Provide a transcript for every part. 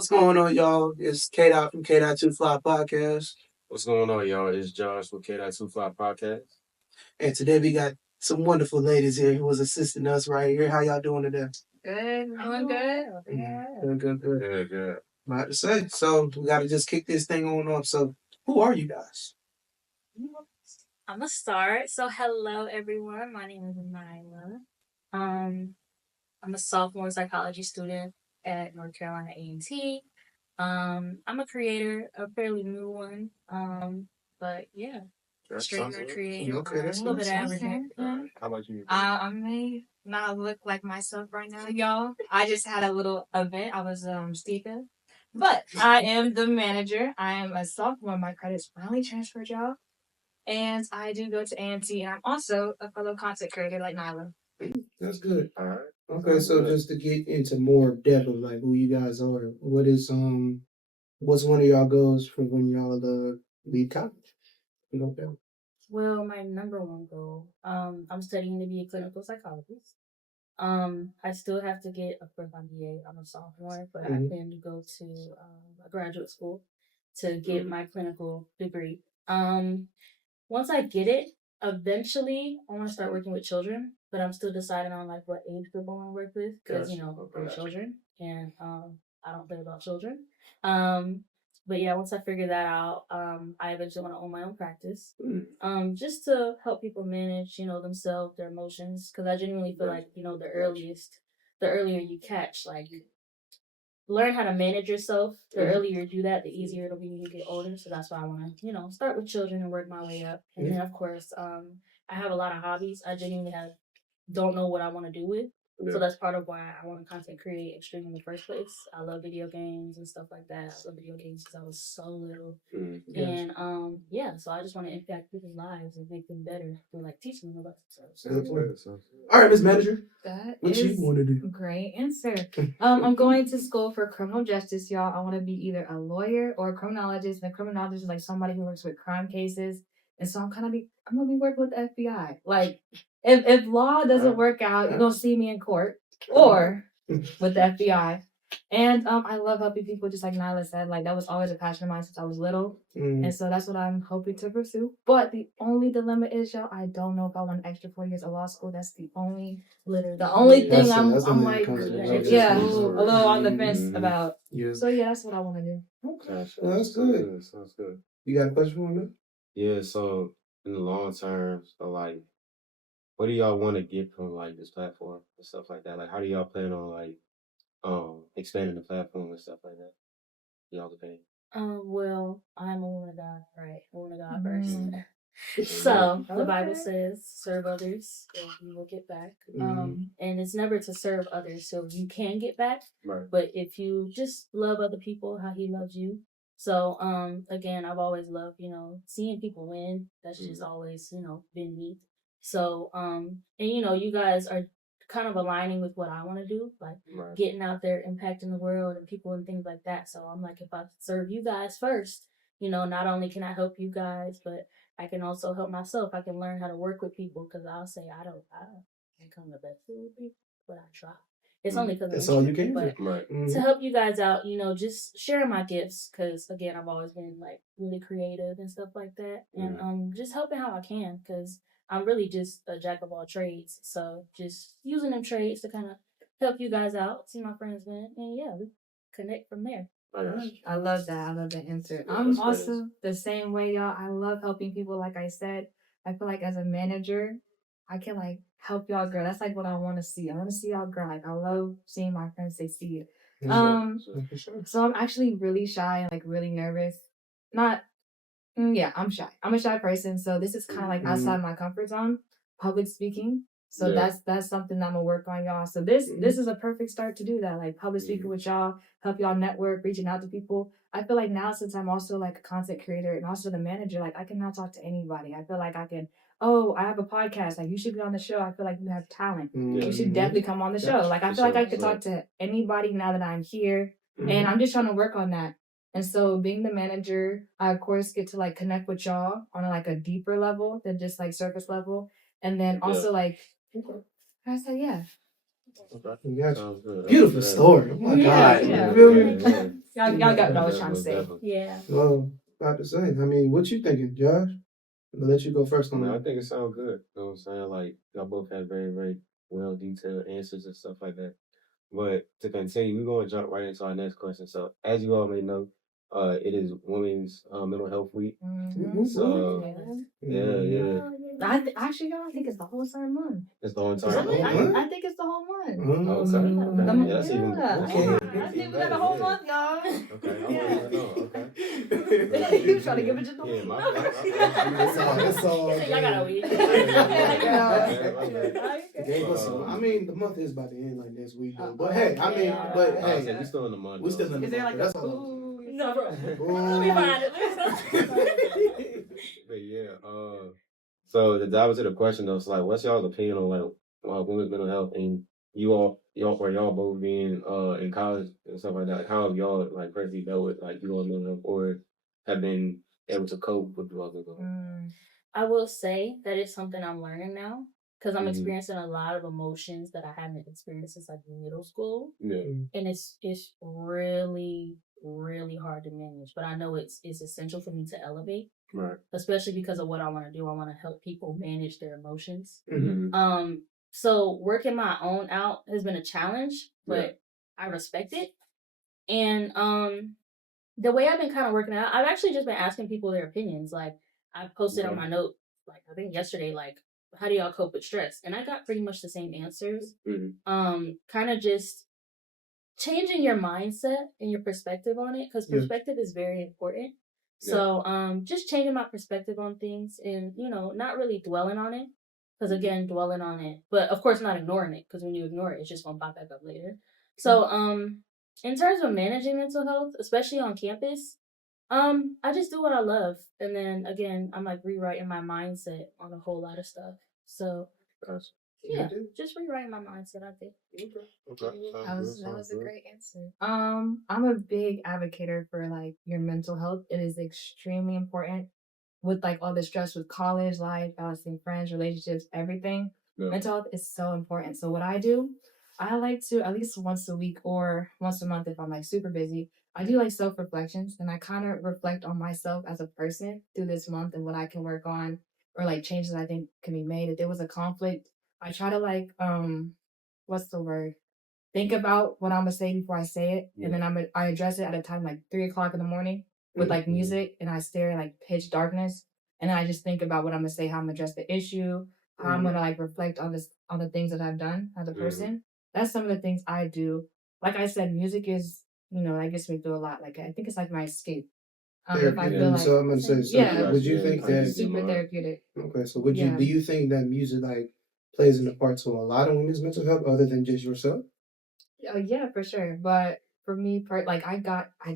What's going on, y'all? It's K Dot from K Dot 2 Fly Podcast. What's going on, y'all? It's Josh with K Dot 2 Fly Podcast. And today we got some wonderful ladies here who was assisting us right here. How y'all doing today? Good. Doing good. Good. Good. I'm about to say. So we got to just kick this thing on off. So who are you guys? I'm gonna start. So hello everyone. My name is Nyla. I'm a sophomore psychology student at North Carolina A&T. I'm a creator, a fairly new one. But yeah, streamer, creator, Okay, a little bit of everything. How about you? I may not look like myself right now, y'all. I just had a little event. I was speaking. But I am the manager. I am a sophomore. My credits finally transferred, y'all. And I do go to A&T, and I'm also a fellow content creator like Nyla. That's good. All right. Okay, so just to get into more depth of like who you guys are, what's one of y'all goals for when y'all leave college? Well, my number one goal, I'm studying to be a clinical psychologist. I still have to get, of course, my BA. I'm a sophomore, but I plan to go to a graduate school to get my clinical degree. Once I get it, eventually I want to start working with children, but I'm still deciding on like what age group I want to work with because they're children, and I don't play about children. But yeah, once I figure that out, I eventually want to own my own practice, just to help people manage, themselves, their emotions, because I genuinely feel like the earlier you catch, like learn how to manage yourself. The earlier you do that, the easier it'll be when you get older. So that's why I want to, start with children and work my way up. And then, of course, I have a lot of hobbies. I genuinely don't know what I want to do with. Yeah. So that's part of why I want to content create extreme in the first place. I love video games and stuff like that. I love video games since I was so little. And so I just want to impact people's lives and make them better or like teach them about themselves. All right, Miss Manager. What you want to do? Great answer. I'm going to school for criminal justice, y'all. I want to be either a lawyer or a criminologist. And a criminologist is like somebody who works with crime cases. And so I'm gonna be working with the FBI. Like, if law doesn't work out, you're gonna see me in court or with the FBI. And I love helping people, just like Nyla said. Like, that was always a passion of mine since I was little. And so that's what I'm hoping to pursue. But the only dilemma is, y'all, I don't know if I want an extra 4 years of law school. That's the only thing I'm like, a little on the fence about. Yeah. So yeah, that's what I want to do. Okay, that's good. Sounds good. You got a question for me? Yeah, so in the long term, so like, what do y'all want to get from like this platform and stuff like that? Like, how do y'all plan on like expanding the platform and stuff like that? Y'all opinion? Well, I'm a woman of God, right? A woman of God first. So the Bible says, "Serve others, and you will get back." And it's never to serve others, so you can get back. Right. But if you just love other people, how He loves you. So again, I've always loved, seeing people win. That's just always, been me. So and you guys are kind of aligning with what I want to do, like getting out there, impacting the world and people and things like that. So I'm like, if I serve you guys first, not only can I help you guys, but I can also help myself. I can learn how to work with people because I'll say I don't become the best with people, but I try. It's only because that's all you can do. But to help you guys out, just sharing my gifts because again, I've always been like really creative and stuff like that, and just helping how I can because I'm really just a jack of all trades. So just using them trades to kind of help you guys out, see my friends win, and we connect from there. I love that. I love that answer. I'm also the same way, y'all. I love helping people. Like I said, I feel like as a manager, I can like help y'all grow. That's like what I want to see. I want to see y'all grow. Like, I love seeing my friends succeed. So I'm actually really shy and like really nervous. I'm shy. I'm a shy person, so this is kind of like outside my comfort zone, public speaking. So that's something that I'm gonna work on, y'all. So this is a perfect start to do that, like public speaking with y'all, help y'all network, reaching out to people. I feel like now, since I'm also like a content creator and also the manager, like I can now talk to anybody. I feel like I can. Oh, I have a podcast. Like, you should be on the show. I feel like you have talent. You should definitely come on the show. Like, I feel like I could talk to anybody now that I'm here, and I'm just trying to work on that. And so being the manager, I of course get to like connect with y'all on like a deeper level than just like surface level. And then also like, I said, Beautiful story. Oh my God. Yeah. You feel me? Y'all got what I was trying to say. Definitely. Yeah. Well, about the same. I mean, what you thinking, Josh? I'll let you go first I on mean, I that. think it sounds good. You know what I'm saying? Like, y'all both had very, very well detailed answers and stuff like that. But to continue, we're going to jump right into our next question. So, as you all may know, it is Women's Mental Health Week. Mm-hmm. So, yeah. Actually, I think it's the whole entire month. It's the whole Is entire it the whole month. month? I think it's the whole month. Okay. Yeah, that's even. Yeah. That's Okay. even I think we better, got a whole yeah. month, y'all. Okay, I Yeah. don't even know. Okay. You trying to give it to the Yeah, whole my month? That's all. Y'all got a week. Gave us I mean, the month is about to end like this week, though. But Oh, hey, I mean, yeah. but Hey, hey, we still in the month. we still in the Is there month. like That's a all. ooh? No, bro. Ooh. Let me find it. But yeah, so to dive into the question though, it's like, what's y'all's opinion on like women's mental health and y'all both being in college and stuff like that? Like, how have y'all like personally dealt with like you all mental health or have been able to cope with what was going on? I will say that it's something I'm learning now because I'm Mhm. experiencing a lot of emotions that I haven't experienced since like middle school, Yeah. and it's really hard to manage. But I know it's essential for me to elevate, Right. especially because of what I want to do. I want to help people manage their emotions. Mm-hmm. So working my own out has been a challenge, but I respect it. And the way I've been kind of working out, I've actually just been asking people their opinions. Like I posted on my note, like I think yesterday, like how do y'all cope with stress? And I got pretty much the same answers. Mm-hmm. Kind of just changing your mindset and your perspective on it, because perspective is very important. So just changing my perspective on things and, you know, not really dwelling on it. Because again, dwelling on it, but of course not ignoring it, because when you ignore it, it's just gonna pop back up later. So in terms of managing mental health, especially on campus, I just do what I love, and then again, I'm like rewriting my mindset on a whole lot of stuff. So yeah, just rewriting my mindset, I think. Okay. That was a great answer. I'm a big advocate for like your mental health. It is extremely important with like all the stress with college life, balancing friends, relationships, everything. Yeah. Mental health is so important. So what I do, I like to at least once a week or once a month if I'm like super busy, I do like self-reflections and I kind of reflect on myself as a person through this month and what I can work on or like changes I think can be made. If there was a conflict, I try to like, what's the word? Think about what I'm gonna say before I say it, and then I address it at a time like 3:00 in the morning with like music, and I stare at like pitch darkness, and then I just think about what I'm gonna say, how I'm gonna address the issue, how I'm gonna like reflect on the things that I've done as a person. That's some of the things I do. Like I said, music is that gets me through a lot. Like I think it's like my escape. If I feel like so I'm gonna say, so would you think that super therapeutic? Okay, so do you think that music like plays in a part to a lot of women's mental health other than just yourself? Yeah, for sure. But for me, I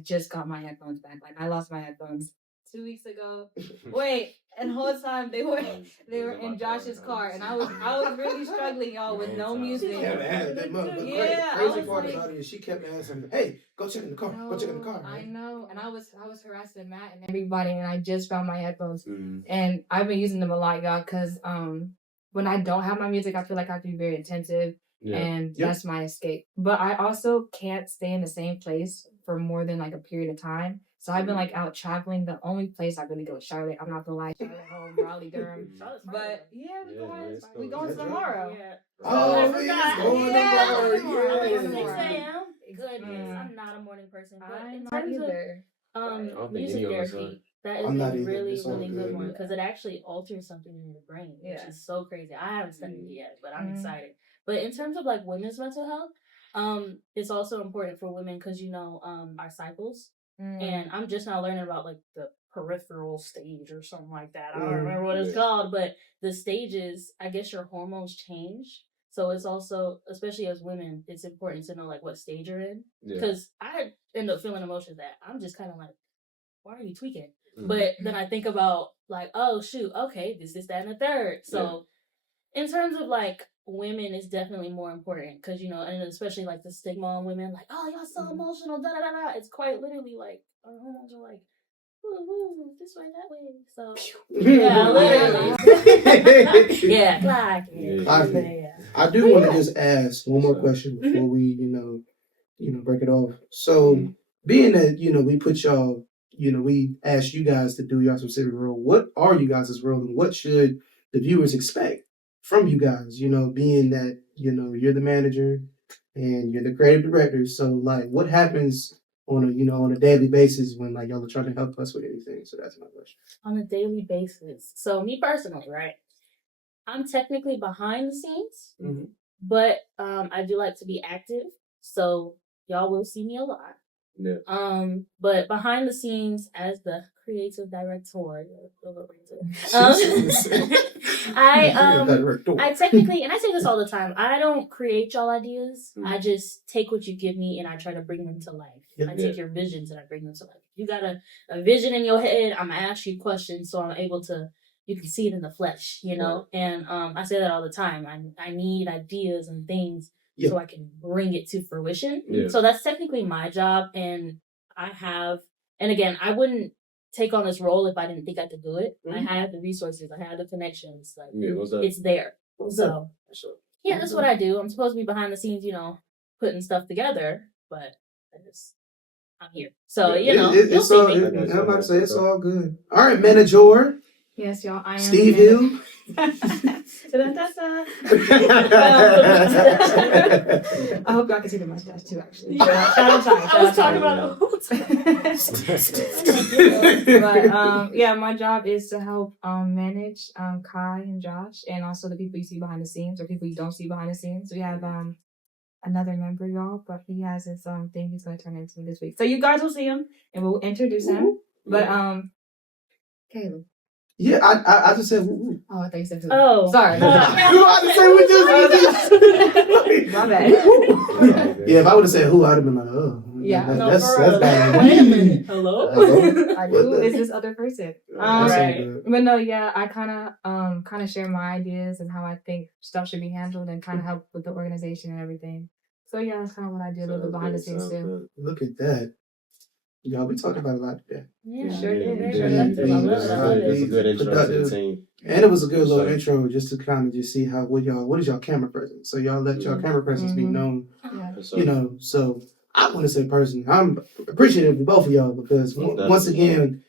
just got my headphones back. Like I lost my headphones 2 weeks ago. Wait, and the whole time they were in Josh's car, and I was really struggling, y'all, with no music. Crazy part about it is she kept asking, "Hey, go check in the car. Go check in the car." Right? I know, and I was harassing Matt and everybody, and I just found my headphones, and I've been using them a lot, y'all, because when I don't have my music, I feel like I have to be very attentive. Yeah. And that's my escape. But I also can't stay in the same place for more than like a period of time. So I've been like out traveling. The only place I really go is Charlotte. I'm not gonna lie, Charlotte home, Raleigh, Durham. But we going tomorrow. Yeah. Oh, I forgot. Tomorrow. 6 a.m. Goodness, I'm not a morning person. But in terms of music therapy, that is a really good one because it actually alters something in your brain, which is so crazy. I haven't studied it yet, but I'm excited. But in terms of like women's mental health, it's also important for women because our cycles, and I'm just now learning about like the peripheral stage or something like that. I don't remember what it's called, but the stages, I guess your hormones change. So it's also, especially as women, it's important to know like what stage you're in because I end up feeling emotions that I'm just kind of like, why are you tweaking? But then I think about like, oh shoot, okay, this, that, and the third. So in terms of like women, it's definitely more important because and especially like the stigma on women, like, oh, y'all so emotional, da da da da. It's quite literally like our hormones are like, ooh, this way, that way. So literally. I do want to just ask one more question before we break it off. So being that, we put y'all, we asked you guys to do your specific role. What are you guys' role and what should the viewers expect from you guys? Being that, you're the manager and you're the creative director. So like what happens on a daily basis when like y'all are trying to help us with anything? So that's my question. On a daily basis. So me personally, right? I'm technically behind the scenes, but I do like to be active. So y'all will see me a lot. Yeah. But behind the scenes, as the creative director, I technically, and I say this all the time, I don't create y'all ideas. I just take what you give me and I try to bring them to life. I take your visions and I bring them to life. You got a vision in your head, I'm gonna ask you questions so I'm able to. You can see it in the flesh, And I say that all the time. I need ideas and things so I can bring it to fruition. Yeah. So that's technically my job, and again, I wouldn't take on this role if I didn't think I could do it. I had the resources, I had the connections, like it's there. So yeah, that's what I do. I'm supposed to be behind the scenes, putting stuff together, but I'm here. So you'll see me. I'm about to say it's all good. All right, manager. Yes, y'all. I am Steve Hill. I hope y'all can see the mustache too, actually. I was talking about it. But my job is to help manage Kai and Josh, and also the people you see behind the scenes or people you don't see behind the scenes. We have another member, y'all, but he has his thing he's gonna turn into this week. So you guys will see him, and we'll introduce him. But Caleb. Yeah, I just said. Oh, I thought you said. Oh, sorry. You about to say we just. My bad. Yeah, if I would have said who, I'd have been like, oh. Yeah, that's bad. Wait a minute. Hello. Like, who is this other person? Right. But no, yeah, I kind of share my ideas and how I think stuff should be handled, and kind of help with the organization and everything. So yeah, that's kind of what I do a little bit behind the scenes too. Look at that. Y'all been talking about a lot today. Yeah, sure did. It's a good intro to the team. And it was a good little intro just to kind of just see what is y'all camera presence. So y'all let y'all camera presence be known. Yeah. So I want to say personally, I'm appreciative of both of y'all because once again,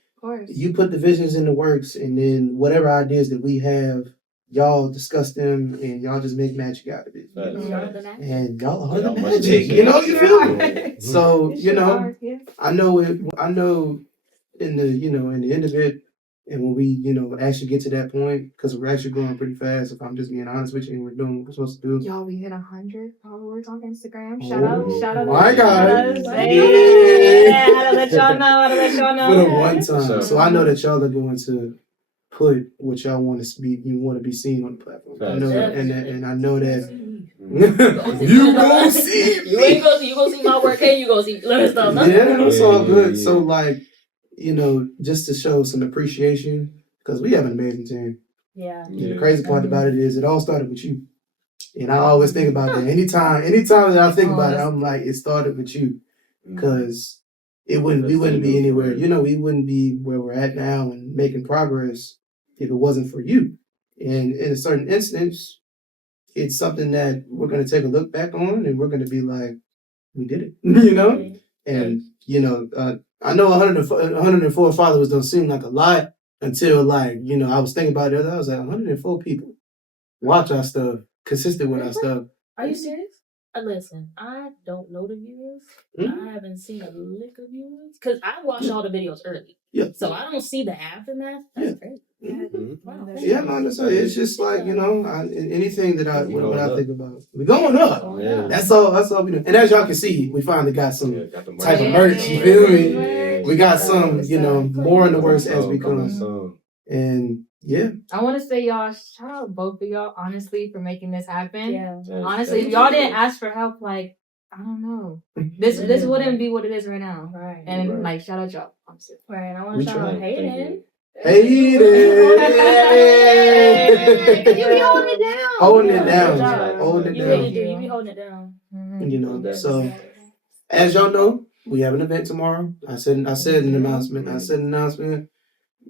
you put the visions in the works, and then whatever ideas that we have, y'all discuss them and y'all just make magic out of it. And y'all are the magic. You feel me? So, I know in the end of it, and when we, actually get to that point, because we're actually going pretty fast, if I'm just being honest with you, and we're doing what we're supposed to do. Y'all, we hit 100 followers on Instagram. Shout out. My God. Yeah, how to let y'all know. For the one time. So I know that y'all are going to put what y'all want to be. You want to be seen on the platform. I know that, and I know that you gonna see. You gonna see my work, and you gonna see. Let us know. Yeah, it's all good. So like, just to show some appreciation, because we have an amazing team. Yeah. The crazy part about it is it all started with you, and I always think about that. Anytime that I think about it, I'm like, it started with you, because we wouldn't be anywhere. We wouldn't be where we're at now and making progress if it wasn't for you. And in a certain instance, it's something that we're going to take a look back on, and we're going to be like, we did it, And, I know 104 followers don't seem like a lot until, like, I was thinking about it. I was like, 104 people watch our stuff, consistent with our stuff. Are you serious? Listen, I don't know the viewers. I haven't seen a lick of viewers because I watch all the videos early. Yeah. So I don't see the aftermath. That's crazy. Wow. Yeah, man. It's just like, anything that when I think about, we're going up. Yeah. That's all we do. And as y'all can see, we finally got some type of merch. You feel me? We got some, more in the works as we come. And yeah, I want to say y'all, shout out both of y'all, honestly, for making this happen. Yeah. Honestly, if y'all didn't ask for help, like, I don't know, this wouldn't be what it is right now. Right. And like, shout out y'all. Honestly. Right. I want to shout out Hayden. Hayden. You be holding it down. Holding it down. You really do. You be holding it down. Mm-hmm. So as y'all know, we have an event tomorrow. I said an announcement.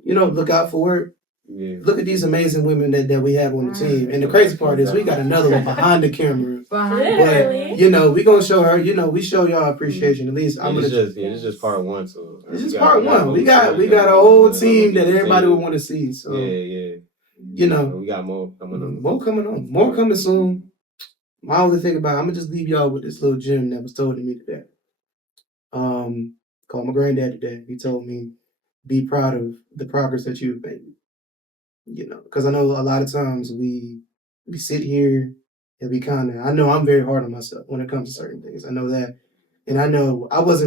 Look out for it. Look at these amazing women that we have on the team. And the crazy part is we got another one behind the camera. But, you know, we going to show her, you know, we show y'all appreciation. At least I'm going to. It's just part one. So it's just part one. We got a whole team that everybody would want to see. So, you know. We got more coming on. More coming on. More coming soon. My only thing about it, I'm going to just leave y'all with this little gem that was told to me today. Called my granddad today. He told me, be proud of the progress that you've made. You know, because I know a lot of times we sit here and we I know I'm very hard on myself when it comes to certain things. I know that. And I know I was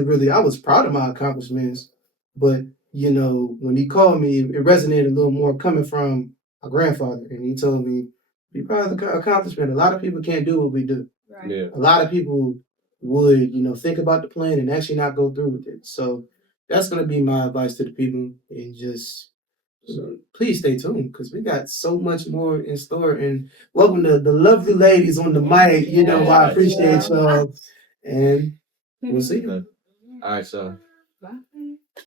proud of my accomplishments, but, you know, when he called me, it resonated a little more coming from my grandfather. And he told me, be proud of the accomplishment. A lot of people can't do what we do. Right. Yeah. A lot of people would, you know, think about the plan and actually not go through with it. So that's going to be my advice to the people, and just please stay tuned because we got so much more in store. And welcome to the lovely ladies on the mic. You know, I appreciate y'all, and we'll see you. All right, so. Bye.